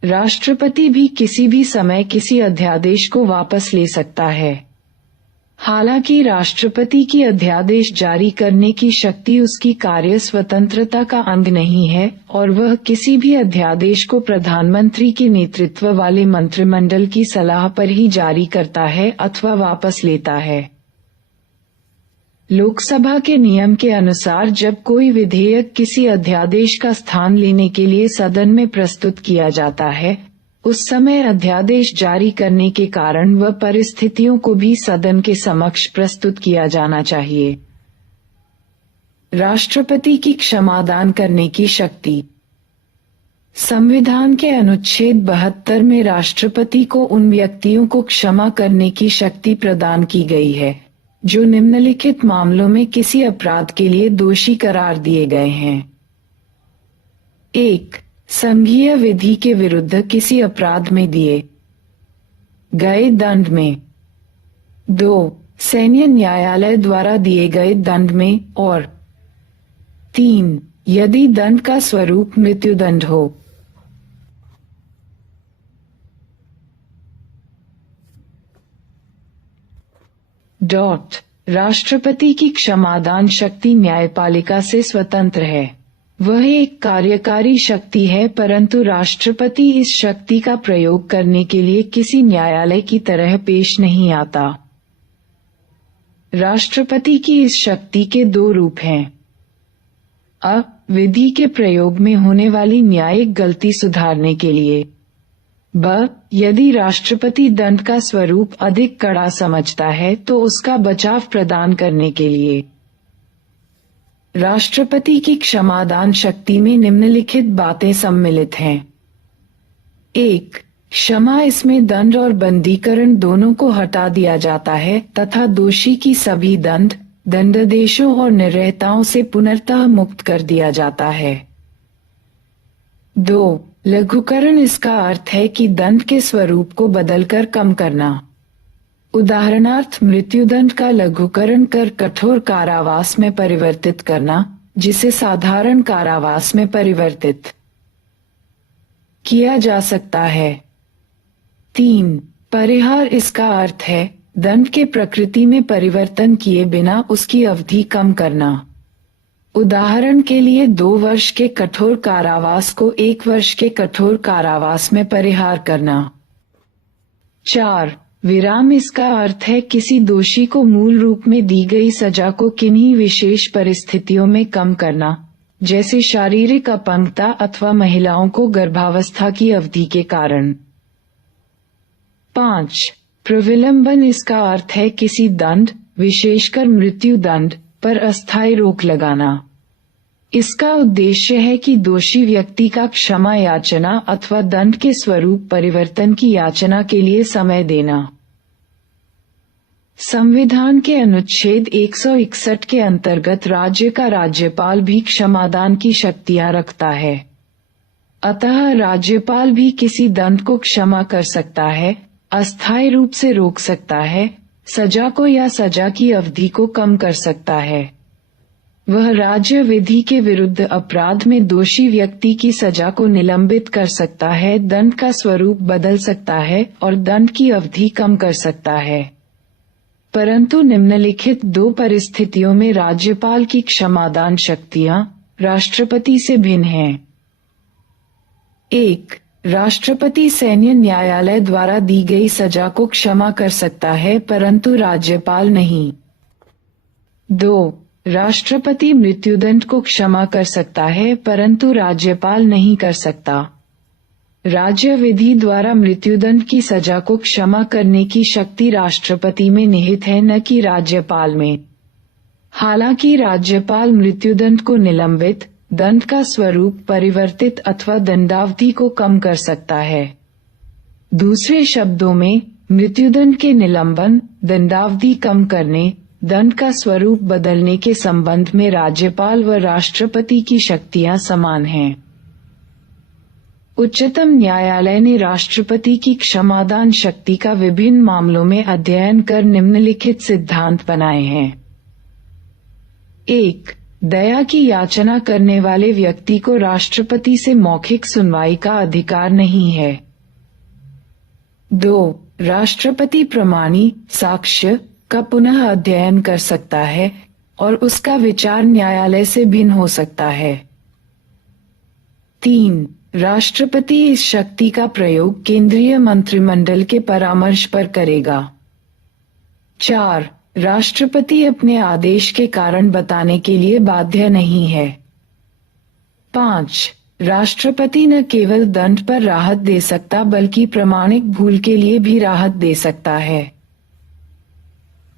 राष्ट्रपति भी किसी भी समय किसी अध्यादेश को वापस ले सकता है। हालांकि राष्ट्रपति की अध्यादेश जारी करने की शक्ति उसकी कार्य स्वतंत्रता का अंग नहीं है और वह किसी भी अध्यादेश को प्रधानमंत्री के नेतृत्व वाले मंत्रिमंडल की सलाह पर ही जारी करता है अथवा वापस लेता है। लोकसभा के नियम के अनुसार जब कोई विधेयक किसी अध्यादेश का स्थान लेने के लिए सदन में प्रस्तुत किया जाता है, उस समय अध्यादेश जारी करने के कारण व परिस्थितियों को भी सदन के समक्ष प्रस्तुत किया जाना चाहिए। राष्ट्रपति की क्षमादान करने की शक्ति। संविधान के अनुच्छेद 72 में राष्ट्रपति को उन व्यक्तियों को क्षमा करने की शक्ति प्रदान की गई है जो निम्नलिखित मामलों में किसी अपराध के लिए दोषी करार दिए गए हैं। 1. संघीय विधि के विरुद्ध किसी अपराध में दिए गए दंड में। 2. सैन्य न्यायालय द्वारा दिए गए दंड में। और 3. यदि दंड का स्वरूप मृत्युदंड हो। राष्ट्रपति की क्षमादान शक्ति न्यायपालिका से स्वतंत्र है। वह एक कार्यकारी शक्ति है, परंतु राष्ट्रपति इस शक्ति का प्रयोग करने के लिए किसी न्यायालय की तरह पेश नहीं आता। राष्ट्रपति की इस शक्ति के दो रूप हैं। अ. विधि के प्रयोग में होने वाली न्यायिक गलती सुधारने के लिए। ब. यदि राष्ट्रपति दंड का स्वरूप अधिक कड़ा समझता है तो उसका बचाव प्रदान करने के लिए। राष्ट्रपति की क्षमादान शक्ति में निम्नलिखित बातें सम्मिलित हैं। 1. क्षमा, इसमें दंड और बंदीकरण दोनों को हटा दिया जाता है तथा दोषी की सभी दंड, दंडादेशों और निर्दयताओं से पुनर्तः मुक्त कर दिया जाता है। 2. लघुकरण, इसका अर्थ है कि दंड के स्वरूप को बदलकर कम करना। उदाहरणार्थ, मृत्युदंड का लघुकरण कर कठोर कारावास में परिवर्तित करना, जिसे साधारण कारावास में परिवर्तित किया जा सकता है। 3. परिहार, इसका अर्थ है दंड के प्रकृति में परिवर्तन किए बिना उसकी अवधि कम करना। उदाहरण के लिए 2 वर्ष के कठोर कारावास को 1 वर्ष के कठोर कारावास में परिहार करना। 4. विराम, इसका अर्थ है किसी दोषी को मूल रूप में दी गई सजा को किन्हीं विशेष परिस्थितियों में कम करना, जैसे शारीरिक अपंगता अथवा महिलाओं को गर्भावस्था की अवधि के कारण। 5. प्रविलंबन, इसका अर्थ है किसी दंड, विशेषकर मृत्यु दंड, पर अस्थायी रोक लगाना। इसका उद्देश्य है कि दोषी व्यक्ति का क्षमा याचना अथवा दंड के स्वरूप परिवर्तन की याचना के लिए समय देना। संविधान के अनुच्छेद 161 के अंतर्गत राज्य का राज्यपाल भी क्षमादान की शक्तियां रखता है। अतः राज्यपाल भी किसी दंड को क्षमा कर सकता है, अस्थायी रूप से रोक सकता है, सजा को या सजा की अवधि को कम कर सकता है। वह राज्य विधि के विरुद्ध अपराध में दोषी व्यक्ति की सजा को निलंबित कर सकता है, दंड का स्वरूप बदल सकता है और दंड की अवधि कम कर सकता है। परंतु निम्नलिखित 2 परिस्थितियों में राज्यपाल की क्षमादान शक्तियां राष्ट्रपति से भिन्न हैं। 1. राष्ट्रपति सैन्य न्यायालय द्वारा दी गई सजा को क्षमा कर सकता है, परंतु राज्यपाल नहीं। 2. राष्ट्रपति मृत्युदंड को क्षमा कर सकता है, परंतु राज्यपाल नहीं कर सकता। राज्य विधि द्वारा मृत्युदंड की सजा को क्षमा करने की शक्ति राष्ट्रपति में निहित है, न कि राज्यपाल में। हालांकि राज्यपाल मृत्युदंड को निलंबित, दंड का स्वरूप परिवर्तित अथवा दंडावधि को कम कर सकता है। दूसरे शब्दों में, मृत्युदंड के निलंबन, दंडावधि कम करने, दंड का स्वरूप बदलने के संबंध में राज्यपाल व राष्ट्रपति की शक्तियां समान हैं। उच्चतम न्यायालय ने राष्ट्रपति की क्षमादान शक्ति का विभिन्न मामलों में अध्ययन कर निम्नलिखित सिद्धांत बनाए हैं। 1. दया की याचना करने वाले व्यक्ति को राष्ट्रपति से मौखिक सुनवाई का अधिकार नहीं है। 2. राष्ट्रपति प्रमाणी साक्ष्य का पुनः अध्ययन कर सकता है और उसका विचार न्यायालय से भिन्न हो सकता है। 3. राष्ट्रपति इस शक्ति का प्रयोग केंद्रीय मंत्रिमंडल के परामर्श पर करेगा। 4. राष्ट्रपति अपने आदेश के कारण बताने के लिए बाध्य नहीं है। 5. राष्ट्रपति न केवल दंड पर राहत दे सकता बल्कि प्रामाणिक भूल के लिए भी राहत दे सकता है।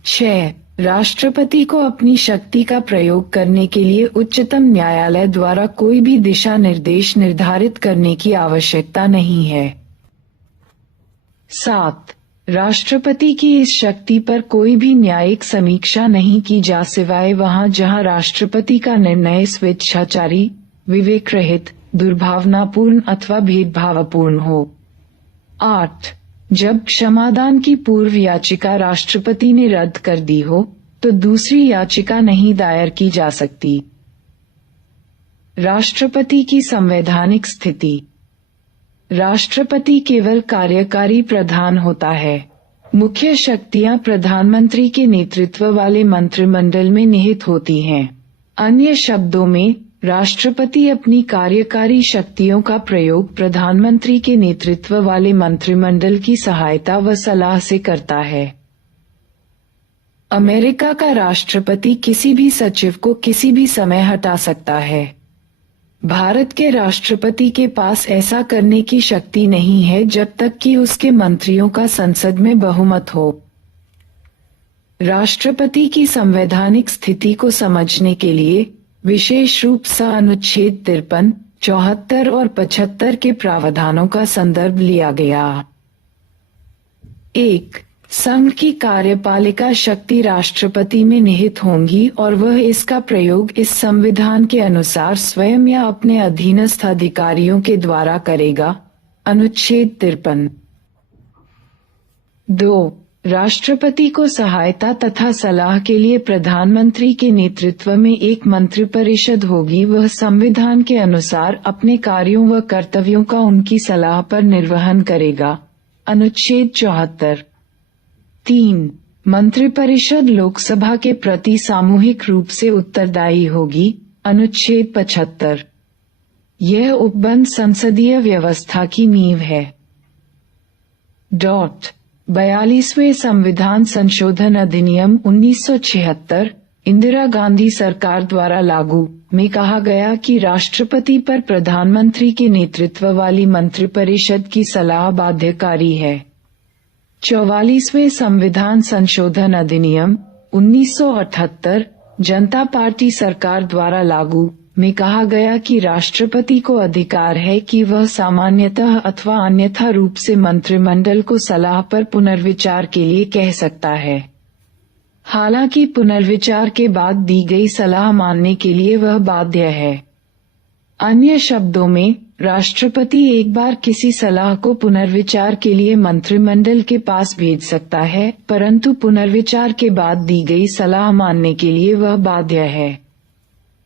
6. राष्ट्रपति को अपनी शक्ति का प्रयोग करने के लिए उच्चतम न्यायालय द्वारा कोई भी दिशा निर्देश निर्धारित करने की आवश्यकता नहीं है। 7. राष्ट्रपति की इस शक्ति पर कोई भी न्यायिक समीक्षा नहीं की जा सिवाय वहां जहां राष्ट्रपति का निर्णय स्वेच्छाचारी, विवेक रहित, दुर्भावनापूर्ण अथवा भेदभावपूर्ण हो। 8. जब क्षमादान की पूर्व याचिका राष्ट्रपति ने रद्द कर दी हो, तो दूसरी याचिका नहीं दायर की जा सकती। राष्ट्रपति की संवैधानिक स्थिति। राष्ट्रपति केवल कार्यकारी प्रधान होता है। मुख्य शक्तियां प्रधानमंत्री के नेतृत्व वाले मंत्रिमंडल में निहित होती हैं। अन्य शब्दों में, राष्ट्रपति अपनी कार्यकारी शक्तियों का प्रयोग प्रधानमंत्री के नेतृत्व वाले मंत्रिमंडल की सहायता व सलाह से करता है। अमेरिका का राष्ट्रपति किसी भी सचिव को किसी भी समय हटा सकता है। भारत के राष्ट्रपति के पास ऐसा करने की शक्ति नहीं है जब तक कि उसके मंत्रियों का संसद में बहुमत हो। राष्ट्रपति की संवैधानिक स्थिति को समझने के लिए विशेष रूप से अनुच्छेद 53, 74 और 75 के प्रावधानों का संदर्भ लिया गया। 1. संघ की कार्यपालिका शक्ति राष्ट्रपति में निहित होंगी और वह इसका प्रयोग इस संविधान के अनुसार स्वयं या अपने अधीनस्थ अधिकारियों के द्वारा करेगा। अनुच्छेद 53। 2. राष्ट्रपति को सहायता तथा सलाह के लिए प्रधानमंत्री के नेतृत्व में एक मंत्रिपरिषद होगी। वह संविधान के अनुसार अपने कार्यों व कर्तव्यों का उनकी सलाह पर निर्वहन करेगा। अनुच्छेद 74। 3. मंत्रिपरिषद लोकसभा के प्रति सामूहिक रूप से उत्तरदायी होगी। अनुच्छेद 75। यह उपबंध संसदीय व्यवस्था की नींव है। 42वें संविधान संशोधन अधिनियम 1976 इंदिरा गांधी सरकार द्वारा लागू में कहा गया कि राष्ट्रपति पर प्रधानमंत्री के नेतृत्व वाली मंत्रिपरिषद की सलाह बाध्यकारी है। 44वें संविधान संशोधन अधिनियम 1978 जनता पार्टी सरकार द्वारा लागू में कहा गया कि राष्ट्रपति को अधिकार है कि वह सामान्यतः अथवा अन्यथा रूप से मंत्रिमंडल को सलाह पर पुनर्विचार के लिए कह सकता है। हालांकि पुनर्विचार के बाद दी गई सलाह मानने के लिए वह बाध्य है। अन्य शब्दों में, राष्ट्रपति एक बार किसी सलाह को पुनर्विचार के लिए मंत्रिमंडल के पास भेज सकता है, परंतु पुनर्विचार के बाद दी गई सलाह मानने के लिए वह बाध्य है।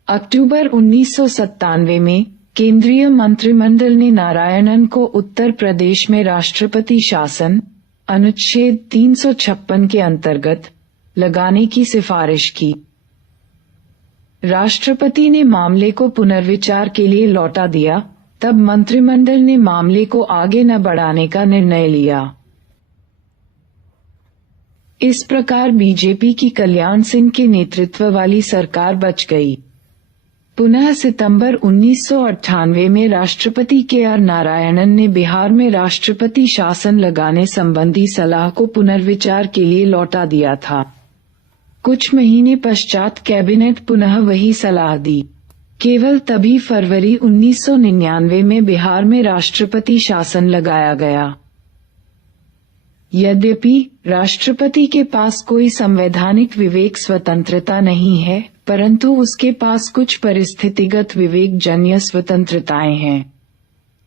अक्टूबर 1997 में केंद्रीय मंत्रिमंडल ने नारायणन को उत्तर प्रदेश में राष्ट्रपति शासन अनुच्छेद 356 के अंतर्गत लगाने की सिफारिश की। राष्ट्रपति ने मामले को पुनर्विचार के लिए लौटा दिया, तब मंत्रिमंडल ने मामले को आगे न बढ़ाने का निर्णय लिया। इस प्रकार बीजेपी की कल्याण सिंह के नेतृत्व वाली सरकार बच गई। पुनः सितंबर 1998 में राष्ट्रपति के आर नारायणन ने बिहार में राष्ट्रपति शासन लगाने संबंधी सलाह को पुनर्विचार के लिए लौटा दिया था। कुछ महीने पश्चात कैबिनेट पुनः वही सलाह दी। केवल तभी फरवरी 1999 में बिहार में राष्ट्रपति शासन लगाया गया। यद्यपि राष्ट्रपति के पास कोई संवैधानिक विवेक स्वतंत्रता नहीं है, परंतु उसके पास कुछ परिस्थितिगत विवेक जन्य स्वतंत्रताएं हैं।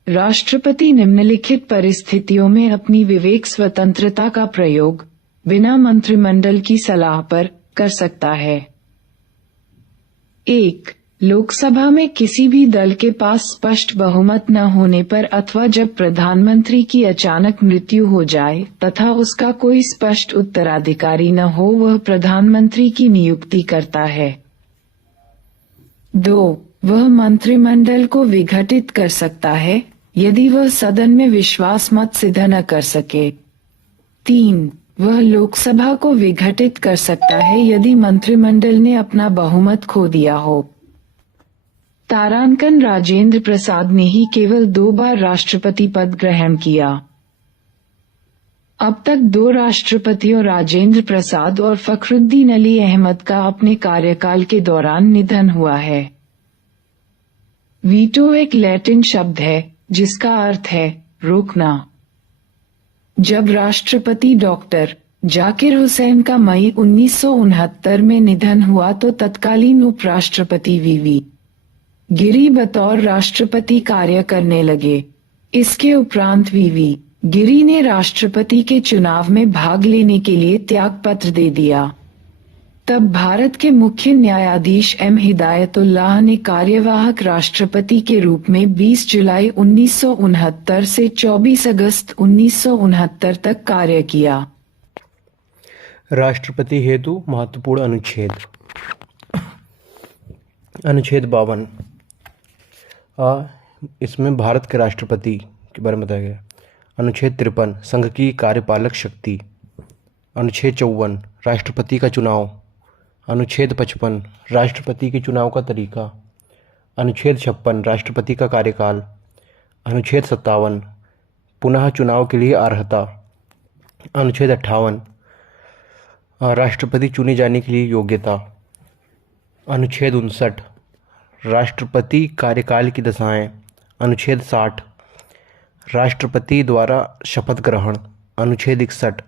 राष्ट्रपति निम्नलिखित परिस्थितियों में अपनी विवेक स्वतंत्रता का प्रयोग बिना मंत्रिमंडल की सलाह पर कर सकता है। 1. लोकसभा में किसी भी दल के पास स्पष्ट बहुमत न होने पर अथवा जब प्रधानमंत्री की अचानक मृत्यु हो जाए तथा उसका कोई स्पष्ट उत्तराधिकारी न हो, वह प्रधानमंत्री की नियुक्ति करता है। 2. वह मंत्रिमंडल को विघटित कर सकता है यदि वह सदन में विश्वास मत सिद्ध न कर सके। 3. वह लोकसभा को विघटित कर सकता है यदि मंत्रिमंडल ने अपना बहुमत खो दिया हो। तारांकन राजेंद्र प्रसाद ने ही केवल 2 बार राष्ट्रपति पद ग्रहण किया। अब तक 2 राष्ट्रपतियों राजेंद्र प्रसाद और फखरुद्दीन अली अहमद का अपने कार्यकाल के दौरान निधन हुआ है। वीटो एक लैटिन शब्द है जिसका अर्थ है रोकना। जब राष्ट्रपति डॉक्टर जाकिर हुसैन का मई 1969 में निधन हुआ तो तत्कालीन उपराष्ट्रपति वीवी गिरी बतौर राष्ट्रपति कार्य करने लगे। इसके उपरांत वीवी गिरी ने राष्ट्रपति के चुनाव में भाग लेने के लिए त्यागपत्र दे दिया। तब भारत के मुख्य न्यायाधीश एम हिदायतुल्लाह ने कार्यवाहक राष्ट्रपति के रूप में 20 जुलाई 1969 से 24 अगस्त 1969 तक कार्य किया। राष्ट्रपति हेतु महत्वपूर्ण अनुच्छेद। अनुच्छेद 52 इसमें भारत के राष्ट्रपति के बारे में बताया गया। अनुच्छेद 53 संघ की कार्यपालक शक्ति। अनुच्छेद 54 राष्ट्रपति का चुनाव। अनुच्छेद 55 राष्ट्रपति के चुनाव का तरीका। अनुच्छेद 56 राष्ट्रपति का कार्यकाल। अनुच्छेद 57 पुनः चुनाव के लिए अर्हता। अनुच्छेद 58 राष्ट्रपति चुने जाने के लिए योग्यता। अनुच्छेद 59 राष्ट्रपति कार्यकाल की दशाएं। अनुच्छेद 60 राष्ट्रपति द्वारा शपथ ग्रहण। अनुच्छेद 61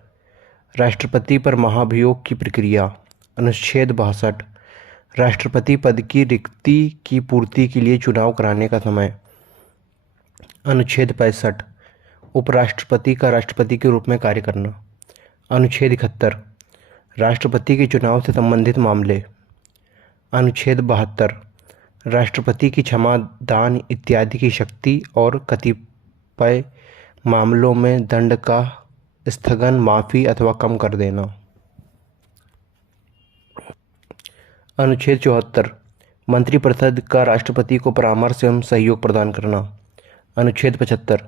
राष्ट्रपति पर महाभियोग की प्रक्रिया। अनुच्छेद 62 राष्ट्रपति पद की रिक्ति की पूर्ति के लिए चुनाव कराने का समय। अनुच्छेद 65 उपराष्ट्रपति का राष्ट्रपति के रूप में कार्य करना। अनुच्छेद 71 राष्ट्रपति के चुनाव से संबंधित मामले। अनुच्छेद 72 राष्ट्रपति की क्षमा दान इत्यादि की शक्ति और कतिपय मामलों में दंड का स्थगन, माफ़ी अथवा कम कर देना। अनुच्छेद 74 मंत्रिपरिषद का राष्ट्रपति को परामर्श एवं सहयोग प्रदान करना। अनुच्छेद 75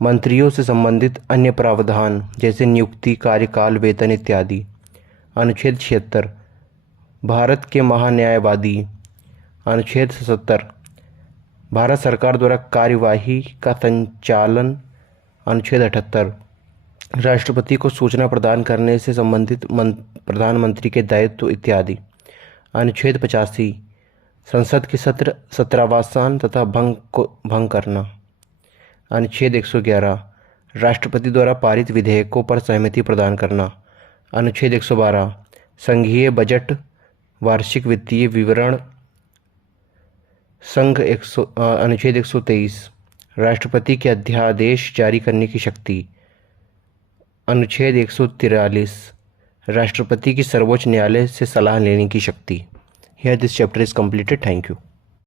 मंत्रियों से संबंधित अन्य प्रावधान जैसे नियुक्ति, कार्यकाल, वेतन इत्यादि। अनुच्छेद 76 भारत के महान्यायवादी। अनुच्छेद 77 भारत सरकार द्वारा कार्यवाही का संचालन। अनुच्छेद 78 राष्ट्रपति को सूचना प्रदान करने से संबंधित प्रधानमंत्री के दायित्व इत्यादि। अनुच्छेद 85 संसद के सत्र सत्रावसान तथा भंग करना। अनुच्छेद 111 राष्ट्रपति द्वारा पारित विधेयकों पर सहमति प्रदान करना। अनुच्छेद 112 संघीय बजट, वार्षिक वित्तीय विवरण, अनुच्छेद 123 राष्ट्रपति के अध्यादेश जारी करने की शक्ति। अनुच्छेद 143 राष्ट्रपति की सर्वोच्च न्यायालय से सलाह लेने की शक्ति। Here this chapter is completed. Thank you.